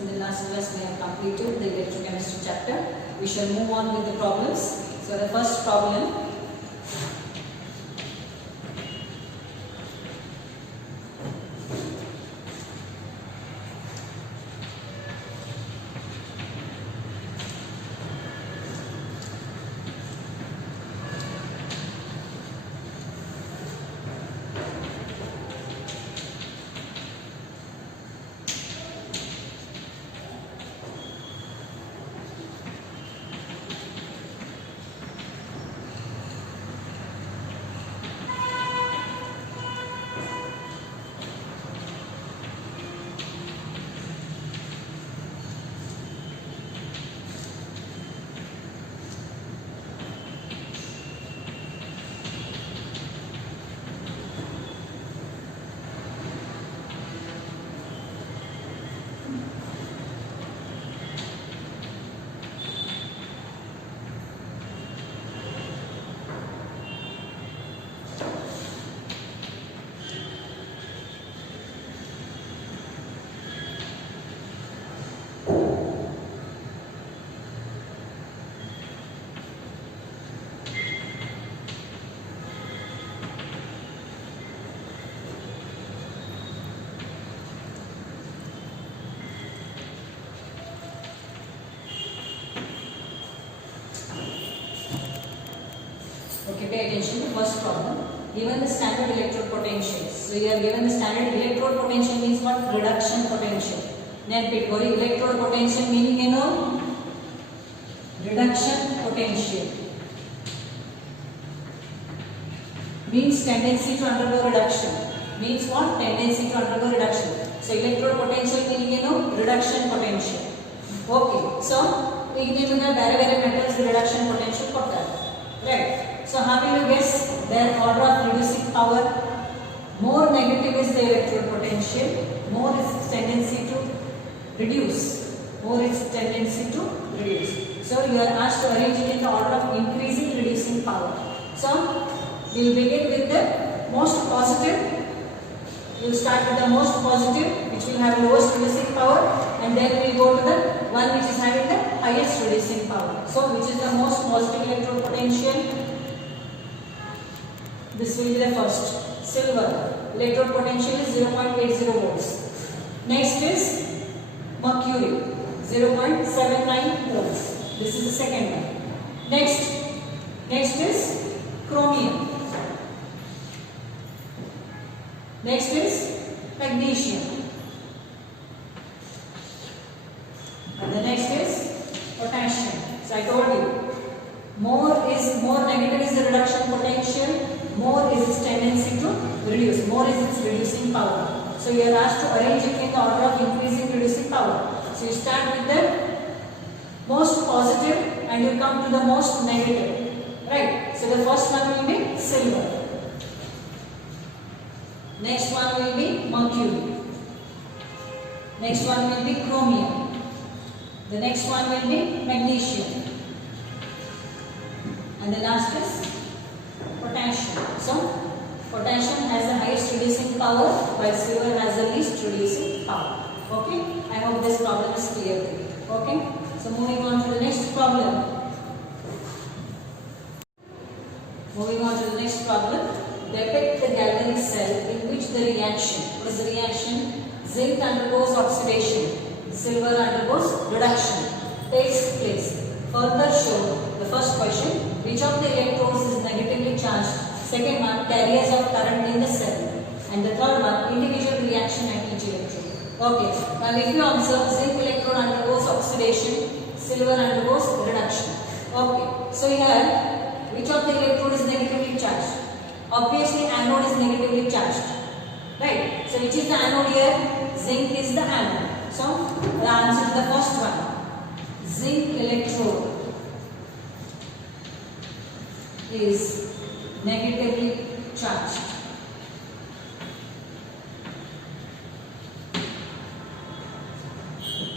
in the last class we have completed the electrochemistry chapter. We shall move on with the problems. So the first problem. Okay, pay attention to the first problem. Given the standard electrode potentials. So you are given the standard electrode potential means what? Reduction potential. Then pick or electrode potential meaning reduction potential. Means tendency to undergo reduction. Means what? Tendency to undergo reduction. So electrode potential meaning reduction potential. Okay. So we need to know where metals reduction potential ಕೊಡ್ತಾರೆ. Right. So how will you guess their order of reducing power? More negative is the electrode potential, more is its tendency to reduce. More is tendency to reduce. So you are asked to arrange it in the order of increasing, reducing power. So we will begin with the most positive. You will start with the most positive, which will have lowest reducing power, and then we will go to the one which is having the highest reducing power. So which is the most positive electrode potential? This will be the first. Silver. Electrode potential is 0.80 volts. Next is mercury. 0.79 volts. This is the second one. Next is chromium. Next is magnesium. And the next is potassium. So I told you, more negative is the reduction potential. More is its tendency to reduce. More is its reducing power. So you are asked to arrange it in the order of increasing, reducing power. So you start with the most positive and you come to the most negative. Right. So the first one will be silver. Next one will be mercury. Next one will be chromium. The next one will be magnesium. And the last is potassium. So potassium has the highest reducing power while silver has the least reducing power. Okay. I hope this problem is clear to you. Okay. So moving on to the next problem. Depict the galvanic cell in which the reaction. What is the reaction? Zinc undergoes oxidation. Silver undergoes reduction. Takes place. Further show the first question. Which of the electrodes is negatively charged? Second one, carriers of current in the cell. And the third one, individual reaction at each electrode. Okay. Now if you observe, zinc electrode undergoes oxidation, silver undergoes reduction. Okay. So here, which of the electrode is negatively charged? Obviously, anode is negatively charged. Right. So which is the anode here? Zinc is the anode. So the answer is the first one. Zinc electrode is negatively charged.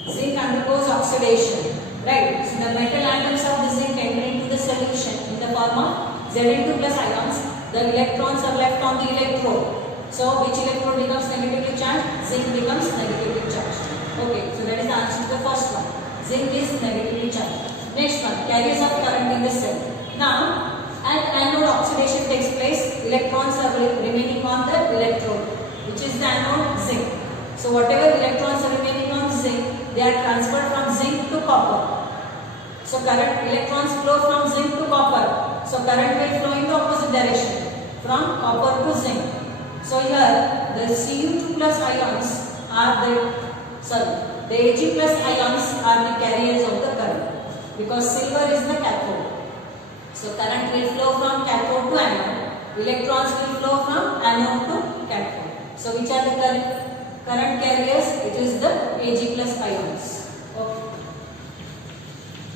Zinc undergoes oxidation. Right. So the metal atoms of the zinc enter into the solution in the form of Zn2 plus ions. The electrons are left on the electrode. So which electrode becomes negatively charged? Zinc becomes negatively charged. Okay. So that is the answer Zinc is negatively charged. Next one, carriers of current in the cell. Now, at anode oxidation takes place, electrons are remaining on the electrode, which is the anode zinc. So whatever electrons are remaining on zinc, they are transferred from zinc to copper. So current electrons flow from zinc to copper. So current will flow in the opposite direction from copper to zinc. So here the Cu2 plus ions are the Ag plus ions are the carriers of the current, because silver is the cathode. So current will flow from cathode to anode. Electrons will flow from anode to cathode. So which are the current carriers? It is the Ag plus ions. Okay.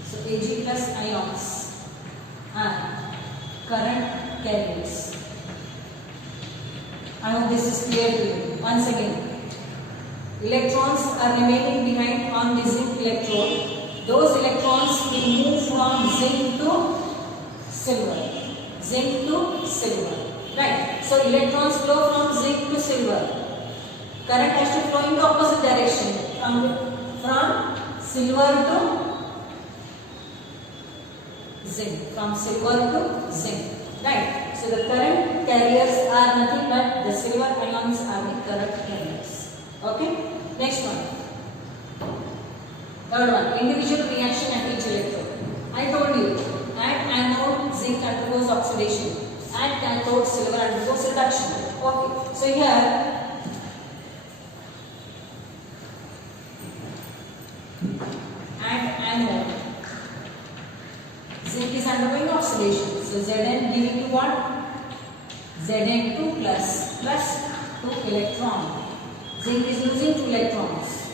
So Ag plus ions are current carriers. I hope this is clear to you. Once again, electrons are remaining behind on the zinc electrode. Those electrons will move from zinc to silver. Zinc to silver. Right. So electrons flow from zinc to silver. Current has to flow in the opposite direction from silver to zinc. From silver to zinc. Right. So the current carriers are nothing but the silver ions are the current carriers. Okay. Next one. Third one, individual reaction at each electrode. I told you, at anode zinc undergoes oxidation, at cathode silver undergoes reduction. Okay, so here at anode zinc is undergoing oxidation. So Zn giving you what? Zn2 plus 2 electron. Zinc is losing 2 electrons.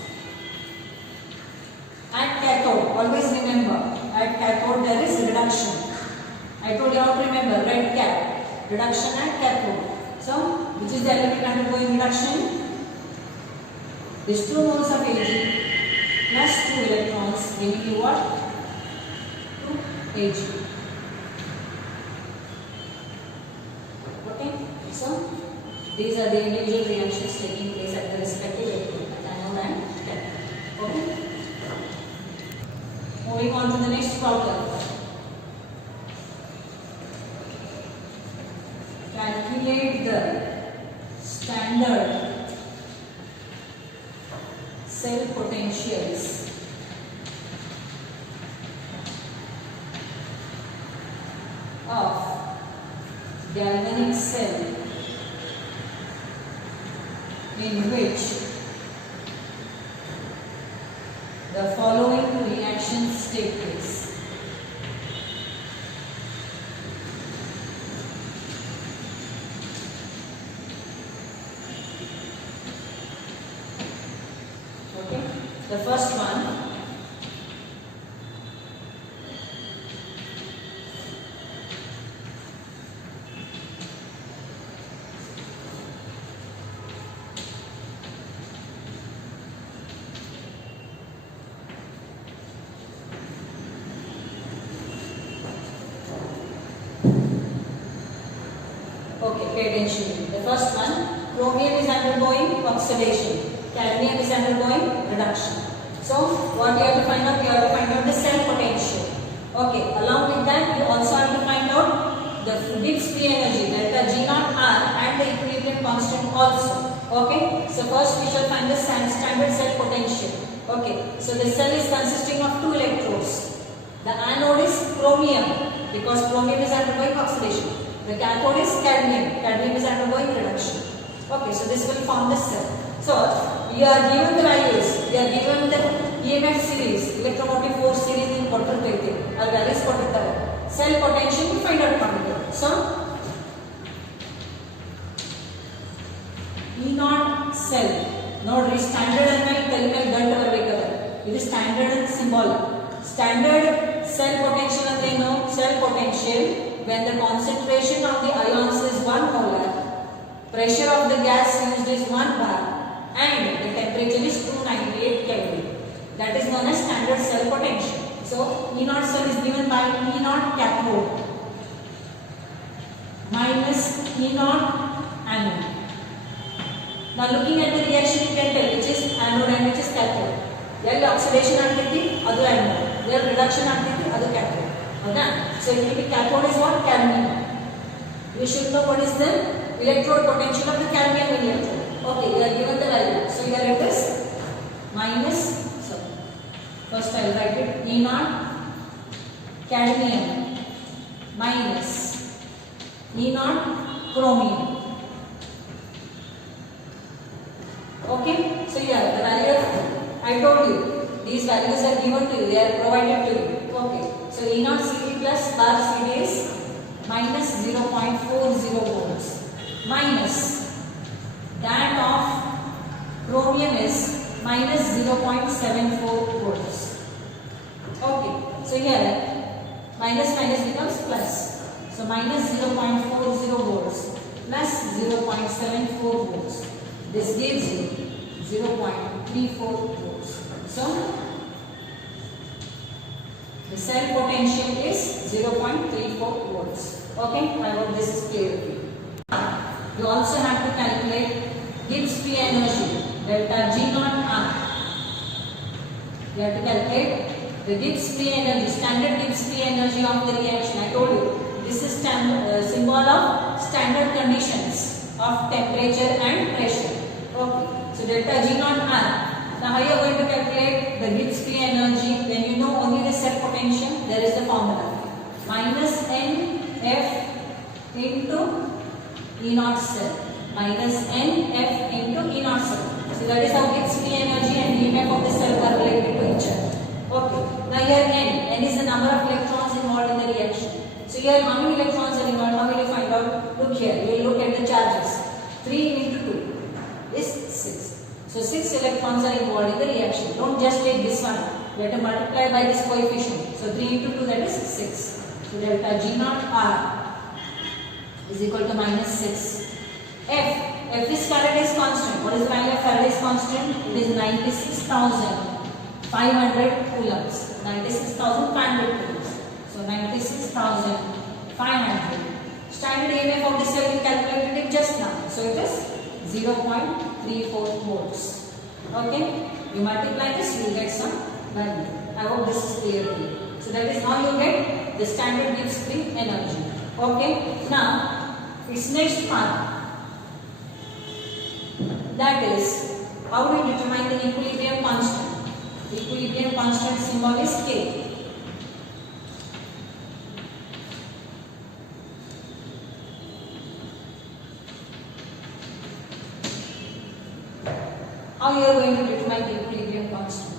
At cathode, always remember, at cathode there is reduction. I told you how to remember, red cap, reduction at cathode. So, which is the element undergoing reduction? These 2 moles of Ag plus 2 electrons giving you what? 2 Ag. Okay, so these are the individual reactions taking place at the respective electrode, anode and cathode. Okay. Moving on to the next problem. Calculate the standard cell potentials of galvanic cell in which the following reactions take place. Okay, the first one, okay, pay attention. The first one, chromium is undergoing oxidation, cadmium is undergoing reduction. So, what you have to find out? You have to find out the cell potential. Okay, along with that, you also have to find out the Gibbs free energy, delta G naught R, and the equilibrium constant also. Okay, so first we shall find the standard cell potential. Okay, so the cell is consisting of 2 electrodes. The anode is chromium, because chromium is undergoing oxidation. The cathode is cadmium. Cadmium is undergoing reduction. Okay, so this will form the cell. So, we are given the values. We are given the EMF series, electromotive force series in quarter plate. Our values quarter. Cell potential we find out from here. So, E0 cell. Nodri standard and terminal gun baraಬೇಕಾದ್ರೆ ಇದು standard symbol. Standard cell potential ಅಂದ್ರೆ ಏನು? Cell potential when the concentration of the ions is 1 molar, pressure of the gas used is 1 bar, and the temperature is 298 Kelvin. That is known as standard cell potential. So, E0 cell is given by E0 cathode minus E0 anode. Now, looking at the reaction, you can tell which is anode and which is cathode. ಎಲ್ಲಿ oxidation ಆಗ್ತೈತಿ ಅದು anode, ಎಲ್ಲಿ reduction ಆಗ್ತೈತಿ ಅದು cathode. ಹೌದಾ? So ಇಲ್ಲಿ cathode is what? Cadmium. We should know what is the electrode potential of the cadmium electrode. Okay, you are given the value. So here it is minus, so first I will write it, E naught cadmium minus E naught chromium. Okay, so here the value of, I told you these values are given to you, they are provided to you. Okay, so E naught Cd plus bar Cd is minus 0.40 volts minus that of chromium is minus 0.74 volts. Okay, so here minus minus becomes plus, so minus 0.40 volts plus 0.74 volts, this gives you 0.34 volts. So the cell potential is 0.34 volts. Okay, I hope this is clear to you. You also have to calculate Gibbs free energy delta G naught R. You have to calculate the Gibbs free energy, standard Gibbs free energy of the reaction. I told you this is symbol of standard conditions of temperature and pressure. Okay, so delta G naught R. Now how you are going to calculate the Gibbs free energy? When you know only the cell potential, there is the formula minus NF into E naught cell minus NF into E naught cell. So that is how Gibbs free energy and EMF of the cell are related to each other. Okay, now here N is the number of electrons involved in the reaction. So here how many electrons are involved? How will you find out? Look here, you will look at the charges. 3 into 2 is 6. So 6 electrons are involved in the reaction. Don't just take this one. You have to multiply by this coefficient. So 3 into 2, that is 6. So delta G naught R is equal to minus 6. F is Faraday's constant. What is the value of Faraday's constant? It is 96,500 coulombs. 96,500 coulombs. So 96,500. Standard EMF of the cell we calculated it just now. So it is 0.34 volts. Okay, you multiply this, you will get some value. I hope this is clear to you. So that is how you get the standard Gibbs free energy. Okay, now its next part, that is how we determine the equilibrium constant. The equilibrium constant symbol is K. How you are going to determine the equilibrium constant?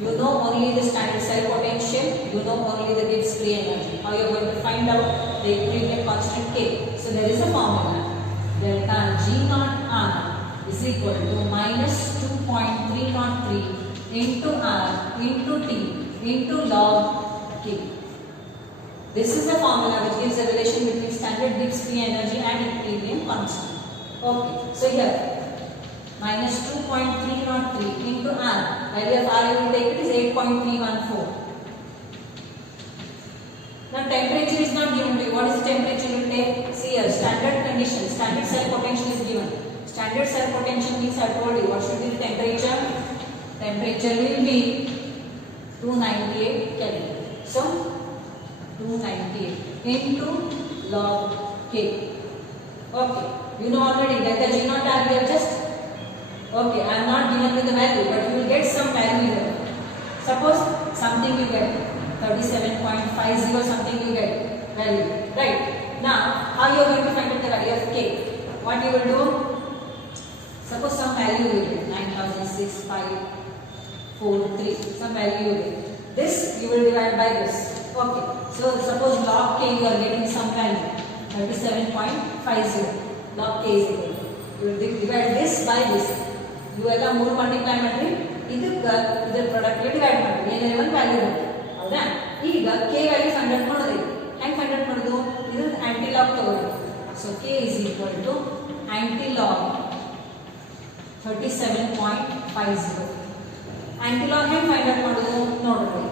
You know only the standard cell potential, you know only the Gibbs free energy. How you are going to find out the equilibrium constant K? So there is a formula. Delta G naught R is equal to minus 2.303 into R into T into log K. This is a formula which gives a relation between standard Gibbs free energy and equilibrium constant. Okay, so here minus 2.303 into R, value of R you will take it is 8.314. Now temperature is not given to you. What is the temperature you will take? See here, standard condition, standard cell potential is given. Standard cell potential means I told you what should be the temperature? Temperature will be 298 Kelvin. So 298 into log K. Okay, you know already delta G naught R we have just. Okay, I am not given with the value, but you will get some value here. Suppose something you get 37.50 something you get value, right? Now, how you are going to find out the value of K? What you will do? Suppose some value you get 9,653, some value you get. This you will divide by this. Okay, so suppose log K you are getting some value 37.50. Log K is equal. You will divide this by this. You ಎಲ್ಲ ಮೂರು multiply ಮಾಡಿ ಇದಕ್ಕೆ ಇದರ product divide ಮಾಡಿ ಏನೇನೇ ಒಂದು value ಬರುತ್ತೆ. ಹೌದಾ? ಈಗ K ವ್ಯಾಲ್ಯೂ ಫೈಂಡ್ ಔಟ್ ಮಾಡೋದು. ಹೆಂಗೆ ಫೈಂಡ್ ಔಟ್ ಮಾಡೋದು? ಇದು ಆಂಟಿ ಲಾಗ್ ತಗೊಳ್ಳಿ. So K is equal to aunty log 37.50. Aunty log ಹೆಂಗೆ ಫೈಂಡ್ ಔಟ್ ಮಾಡೋದು ನೋಡ್ರಿ.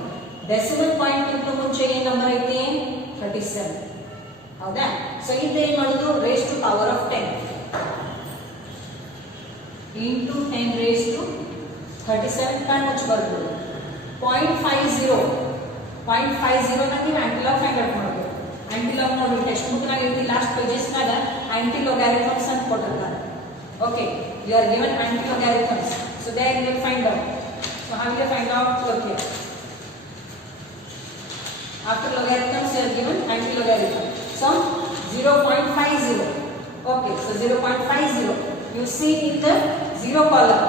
ಡೆಸಿಮಲ್ ಪಾಯಿಂಟ್ ಇಂದ ಮುಂಚೆ ಏನು ನಂಬರ್ ಐತಿ? 37. ಹೌದಾ? ಸೊ ಇದು ಏನು ಮಾಡೋದು? Raise to power of 10 into 10 raised to 37 ಕಣ್ಣು ಮುಚ್ಚಬಾರ್ದು. 0.50 ನ ನೀವು ಆಂಟಿಲಾಗ್ ಫೈಂಡ್ ಔಟ್ ಮಾಡಬೇಕು. ಆಂಟಿಲಾಗ್ ನೋಡಿ ಟೆಕ್ಸ್ಟ್ ಬುಕ್ ನಾಗ ಇರ್ತಿ ಲಾಸ್ಟ್ ಪೇಜಸ್ ನಾಗ ಆಂಟಿಲೋಗ್ಯಾರಿಥಮ್ಸ್ ಅಂತ ಕೊಟ್ಟಿರ್ತಾರೆ. Okay, you are given antilogarithms, so there you will find out. So how will you find out? Okay, after logarithms you are given antilogarithm. So 0.50. Okay, so 0.50 you see in the 0 column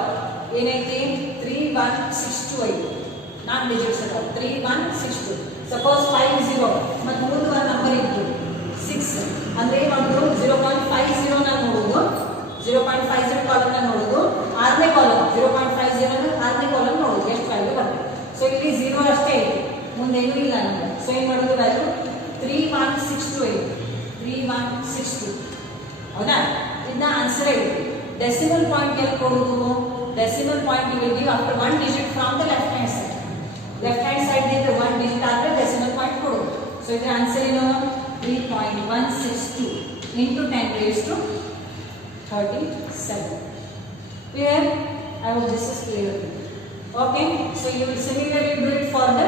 ಏನೈತಿ 3162 ನಾನ್ digits ಅದಾವ 3162. Suppose 50 ಮತ್ತು ಮುಂದೆ ಒಂದು number ಇತ್ತು 6 ಅಂದ್ರೆ ಏನು ಮಾಡೋದು 0.50 ನ ನೋಡೋದು 0.50 ಕಾಲಮ್ ನ ನೋಡೋದು ಆರನೇ ಕಾಲಮ್ 0.50 ನ ಆರನೇ ಕಾಲಮ್ ನೋಡೋದು ಎಷ್ಟು ವ್ಯಾಲ್ಯೂ ಬರುತ್ತೆ. ಸೊ ಇಲ್ಲಿ 0 ಅಷ್ಟೇ ಇದೆ, ಮುಂದೆ ಏನೂ ಇಲ್ಲ ನಮಗೆ. ಸೊ ಏನು ಮಾಡೋದು ವ್ಯಾಲ್ಯೂ 3162 ಹೌದಾ? ಇದನ್ನ ಆನ್ಸರ್ ಐತಿ. ಡೆಸಿಮಲ್ ಪಾಯಿಂಟ್ ಎಲ್ಲಿ ಕೊಡೋದು? Decimal point you will give after 1 digit from the left hand side. Left hand side ಇಂದ 1 ಡಿಜಿಟ್ ಆದ್ರೆ ಡೆಸಿಮಲ್ ಪಾಯಿಂಟ್ ಕೊಡೋದು. ಸೊ ಇದರ ಆನ್ಸರ್ ಏನು? 3.162 into 10 raised to 37. Clear? I hope this is clear. Okay, so you will similarly do it for the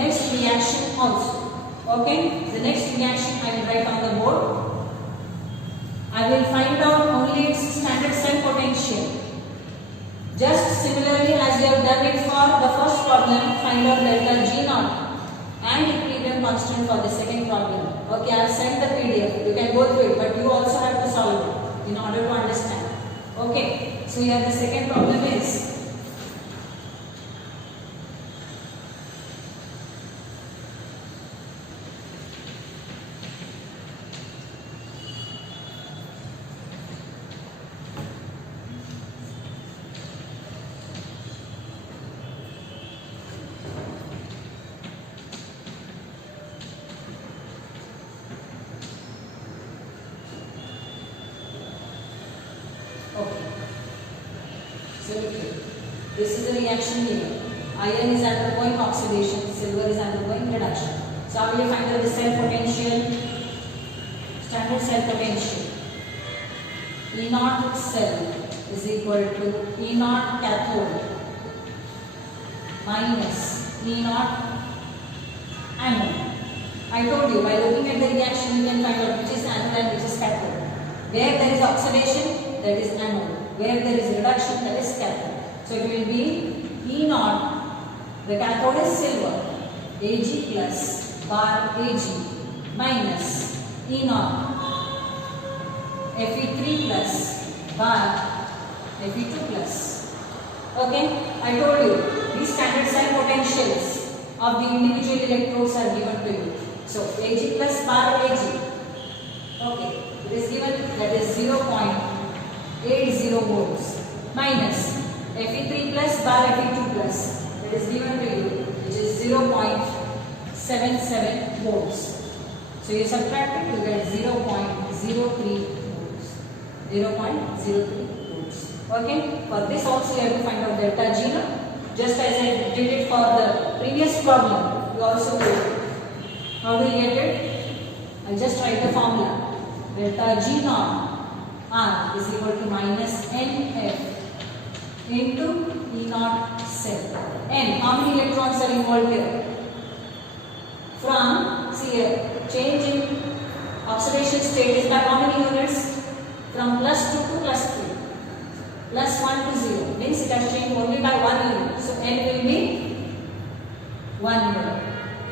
next reaction also. Okay, the next reaction I will write on the board. I will find out only its standard cell potential. Just similarly as you have done it for the first problem, find out delta G naught and equilibrium constant for the second problem. Okay, I have sent the PDF. You can go through it, but you also have to solve it in order to understand. Okay, so here the second problem is this is a reaction here. Iron is undergoing oxidation, silver is undergoing reduction. So how will you find out the cell potential? Standard cell potential. E naught cell is equal to E naught cathode minus E naught anode. I told you by looking at the reaction you can find out which is anode and which is cathode. Where there is oxidation, that is anode. Where there is reduction, that is cathode. So it will be E naught, the cathode is silver, Ag plus bar Ag minus E naught, Fe3 plus bar Fe2 plus. Okay, I told you these standard cell potentials of the individual electrodes are given to you. So Ag plus bar Ag, okay, it is given, that is 0.80 volts minus Fe3 plus bar Fe2 plus, that is given to you, which is 0.77 volts. So you subtract it, you get 0.03 volts. 0.03 volts. Okay. For this also you have to find out delta G naught. Just as I did it for the previous problem, you also do it. How do you get it? I'll just write the formula. Delta G naught R is equal to minus NF into E naught cell. And how many electrons are involved here? From, see here, change in oxidation state is by how many units? From +2 to +3. +1 to 0 means it has changed only by 1 unit. So N will be 1 unit.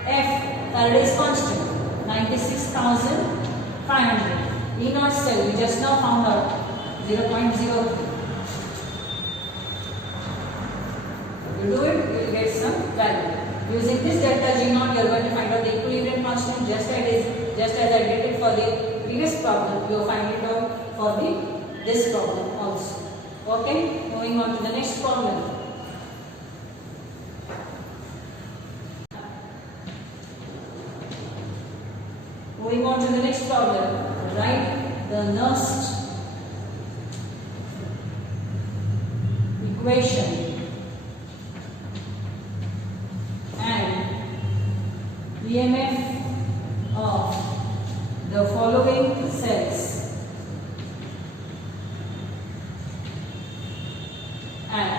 F, Faraday's constant, 96,500. E naught cell, we just now found out 0.03. You do it, you will get some value. Using this delta G naught, you are going to find out the equilibrium constant just as I did it for the previous problem. You will find it out for this problem also. Okay, moving on to the next problem. Moving on to the next problem. Write the Nernst equation and EMF of the following cells at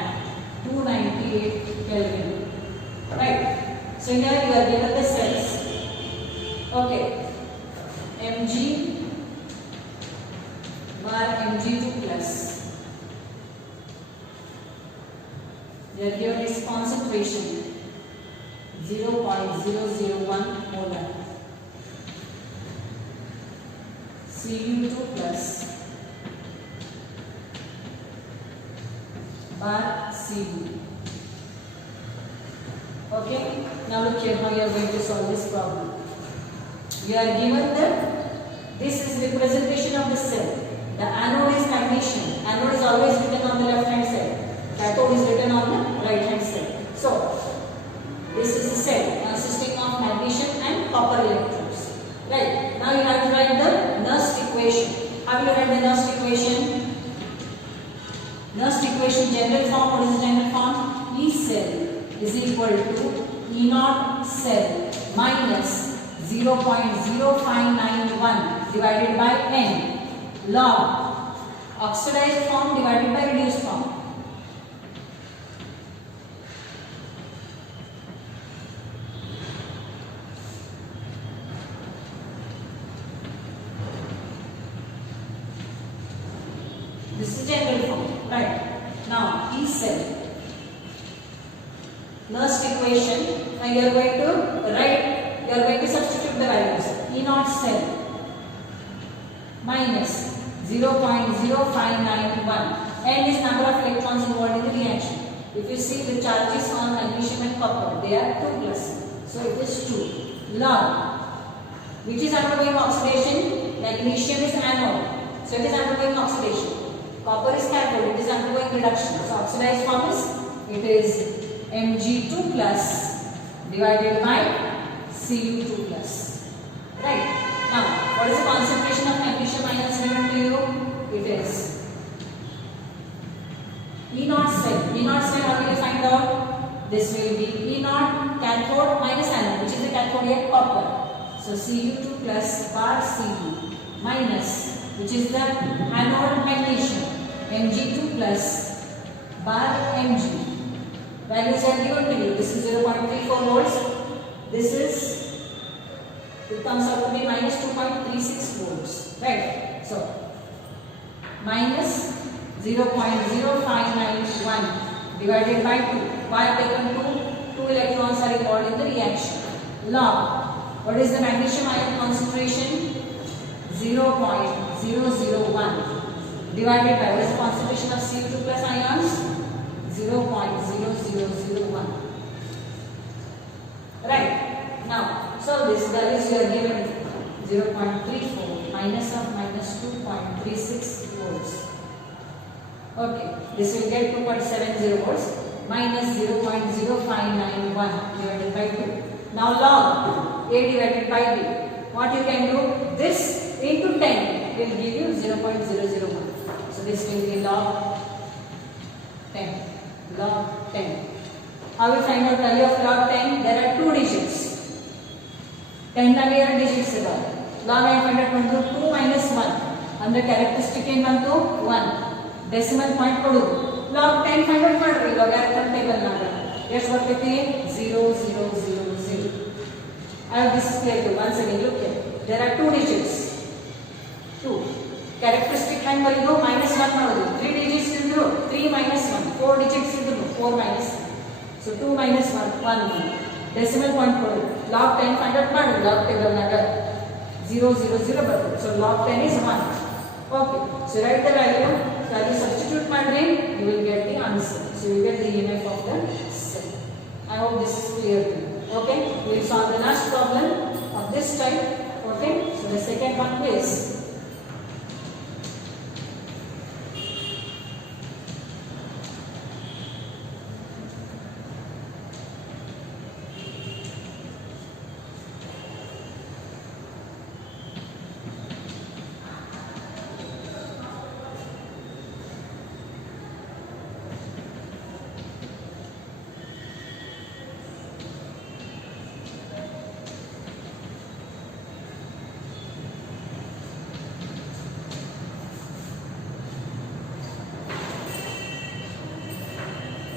290 So here you are given the cells. Okay, Mg bar Mg2 plus. They are given its concentration 0.001 molar. Cu2 plus bar Cu. Okay, now look here how you are going to solve this problem. You are given this is representation of the cell. The anode is magnesium. Anode is always written on the left hand side. Cathode is written on the right hand side. So this is the cell consisting of magnesium and copper electrodes. Right. Now you have to write the Nernst equation. How will you write the Nernst equation? Nernst equation general form. What is the general form? E cell is equal to E naught cell minus 0.0591 divided by N log oxidized form divided by reduced form. This is general form, right? Now E cell Nernst equation. Now you are going to write. You are going to substitute the values. E naught cell minus 0.0591. N is number of electrons involved in the reaction. If you see the charges on magnesium and copper, they are 2 plus. So it is 2. Log, which is undergoing oxidation. Magnesium is anode, so it is undergoing oxidation. Copper is cathode, it is undergoing reduction. So oxidized form is Mg2 plus divided by Cu2 plus. Right. Now, what is the concentration of magnesium ions given to you? It is E naught cell. E naught cell, how will you find out? This will be E naught cathode minus anode, which is the cathode here, copper. So Cu2 plus bar Cu minus, which is the anode magnesium, Mg2 plus bar Mg. Values are given to you. This is 0.34 volts. This is, it comes out to be minus 2.36 volts. Right. So minus 0.0591 divided by 2. Why taken 2? 2 electrons are involved in the reaction. Log. What is the magnesium ion concentration? 0.001 divided by, what is the concentration of Cu2 plus ions? 0.0001. Right. Now, so this values you are given 0.34 minus of minus 2.36 volts. Okay. This will get 2.70 volts minus 0.0591 divided by 2. Now log A divided by B. What you can do? This into 10 will give you 0.001. So this will be log 10. Log 10. How we find out value of log 10? There are 2 digits. 10 ನಲ್ಲಿ 2 digits ಇದಾವೆ. Log 9 find out ಬಂದು 2 minus 1. ಅಂದ್ರೆ characteristic ಏನು ಬಂತು 1. Decimal point ಕೊಡೋದು. Log 10 find out ಮಾಡ್ರಿ logarithm table ನಾಗ. ಎಷ್ಟು ಬರ್ತೈತಿ 0000. I have this is clear to once again look here. There are 2 digits. 2. Characteristic hand ಬರೆದು minus 1 ಮಾಡೋದು. 3 digits ಇದ್ರು 3 minus 1. 4 digits ಇದ್ರು 4 minus 1. So 2 minus 1 1. Decimal point ಕೊಡೋದು. Log 10 find out ಮಾಡಿ log table ನಾಗ 000 ಬರ್ತದೆ. So log 10 is 1. Okay. So write the value. Value substitute ಮಾಡ್ರಿ, you will get the answer. So you get the EMF of the cell. I hope this is clear to you. Okay. We will solve the last problem of this type. Okay. So the second one is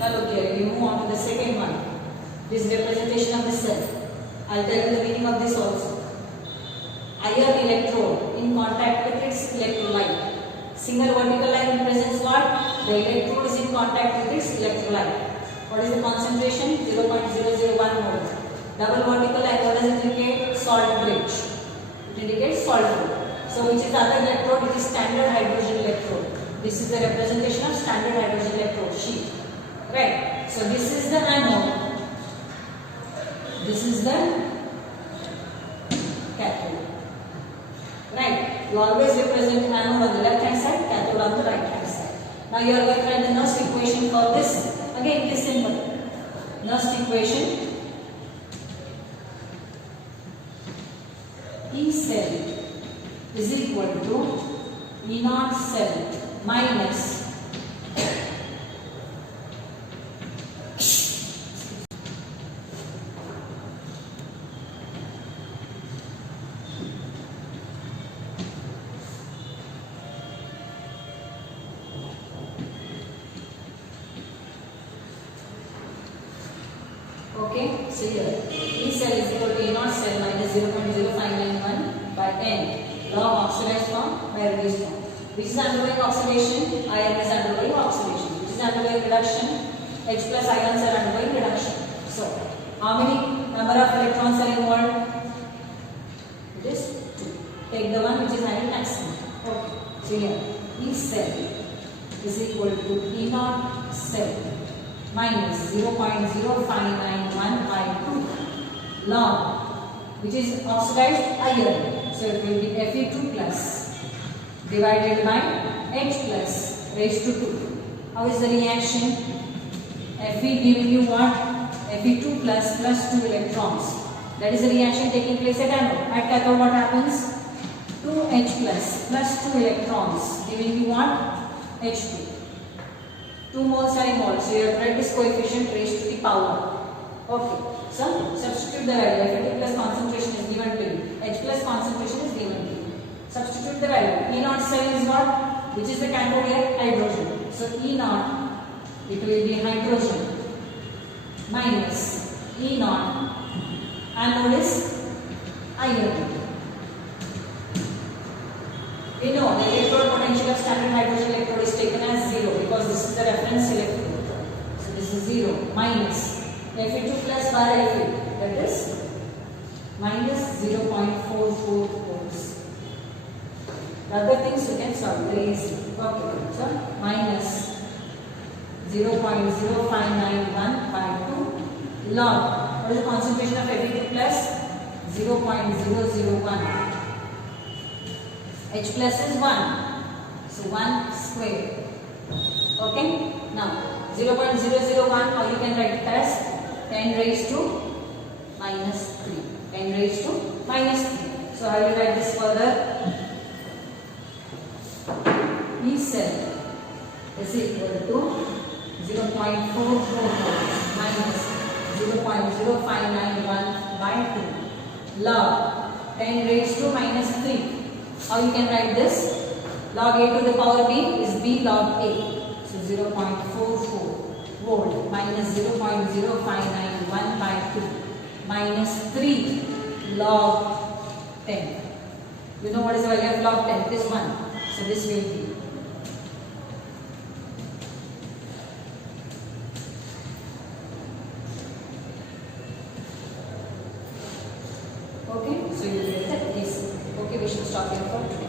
now look here, you move on to the second one. This is representation of the cell. I'll tell you the meaning of this also. Iron electrode in contact with its electrolyte. Single vertical line represents what? The electrode is in contact with its electrolyte. What is the concentration? 0.001 mole. Double vertical line, what does it indicate? Salt bridge. It indicates salt bridge. So which is the other electrode? It is standard hydrogen electrode. This is the representation of standard hydrogen electrode sheet. Right. So this is the anode. This is the cathode. Right. You always represent anode on the left hand side, cathode on the right hand side. Now you are going to write the Nernst equation for this. Again, it is simple. Nernst equation. E cell is equal to E naught cell minus okay, so here E cell is equal to E naught cell minus 0.0591 by N log oxidized form by reduced form. Which is undergoing oxidation? Iron is undergoing oxidation. Which is undergoing reduction? H plus ions are undergoing reduction. So, how many number of electrons are involved? It is 2. Take the one which is having maximum. Okay. So here E cell is equal to E naught cell minus 0.0591 by 2 log, which is oxidized iron. So it will be Fe2 plus divided by H plus raised to 2. How is the reaction? Fe giving you what? Fe2 plus 2 electrons. That is the reaction taking place at anode. At cathode what happens? 2H plus 2 electrons giving you what? H2. 2 moles are involved. So you have to write this coefficient raised to the power. Okay. So substitute the value. Fe2 plus concentration is given to you. H plus concentration is given to you. Substitute the value. E naught cell is what? Which is the cathode here? Hydrogen. So E naught, it will be hydrogen minus E naught. Anode is iron. We know the electrode potential of standard hydrogen electrode is taken as 0 because this is the reference electrode. So this is 0 minus Fe2 plus bar Fe, that is minus 0.44 volts. The other things you can solve very easily. Okay, so minus 0.0591 by 2 log. What is the concentration of Fe2 plus? 0.001. H plus is 1. So 1 square. Okay. Now 0.001, how you can write it as 10 raised to minus 3. 10 raised to minus 3. So how you write this further? E cell is equal to 0.44 minus 0.0591 by 2 log 10 raised to minus 3. How you can write this? Log A to the power B is B log A. So 0.44 volt minus 0.0591 by 2 minus 3 log 10. You know what is the value of log 10? It is 1. So this will be. Okay, so you will get this. Okay, we should stop here for today.